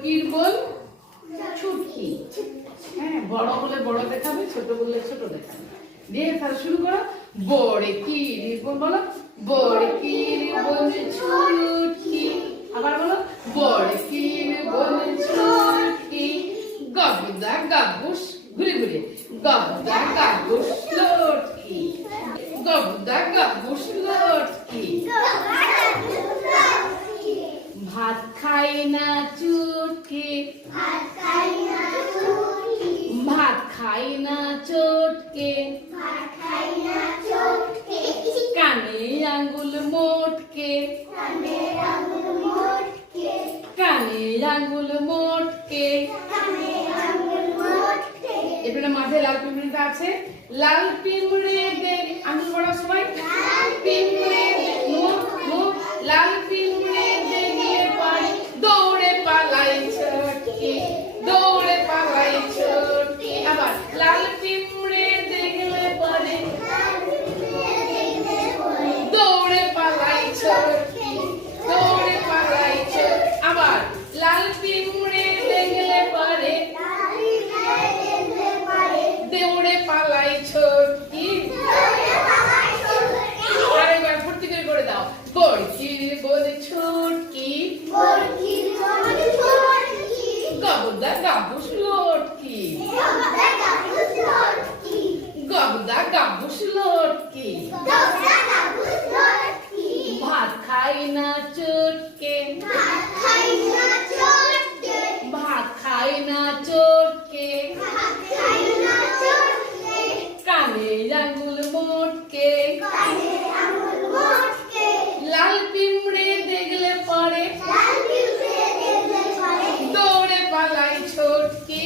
বড়কির বোন ছুটকি। হ্যাঁ, বড় বলে বড় দেখাবে, ছোট বললে ছোট দেখাবে। দিয়ে তাহলে শুরু করো। বড়কির বোন বলো, বড়কির বোন ছুটকি। আবার বলো, বড়কির বোন ছুটকি। গবদা গাবুস, ঘুরে ঘুরে, গবদা গাবুস লটকি, গবদা গাবুস লটকি। ভাত খাই না চুটকি, ভাত খাই না চুটকি, ভাত খাই না চটকে, ভাত খাই না চটকে। কানে আঙ্গুল মোটকে, কানে আঙ্গুল মোটকে, কানে আঙ্গুল মোটকে, কানে আঙ্গুল মোটকে। এখানে মাঝে লাল পিঁপড়েটা আছে। লাল পিঁপড়ে দেখ, আঙ্গুল বড় সবাই। লাল পিঁপড়ে নোট নোট, লাল পিঁপড়ে দেখলে পাই দৌড়ে পালাই ছটকি, দৌড়ে পালাই ছটকি। আবার লাল পিঁপড়ে দেখলে পারে দৌড়ে পালাই ছটকি, দৌড়ে পালাই ছটকি। আবার লাল পিঁপড়ে দেখলে পারে দৌড়ে পালাই ছটকি। আরেকবার ফুর্তি করে করে দাও। বড়কির বোন ছুটকি, বড়কির বোন ছুটকি, গবদা গাবুস লটকি, গবদা গাবুস লটকি, গবদা গাবুস লটকি, গবদা গাবুস লটকি। ভাত খাই না চটকে, ভাত খাই না চটকে, ভাত খাই না চটকে, ভাত খাই না চটকে। কানে আঙ্গুল মোটকে, কানে আঙ্গুল মোটকে। লাল পিঁপড়ে দেখলে পরে, লাল পিঁপড়ে দেখলে পরে দৌড়ে পালাই ছটকি।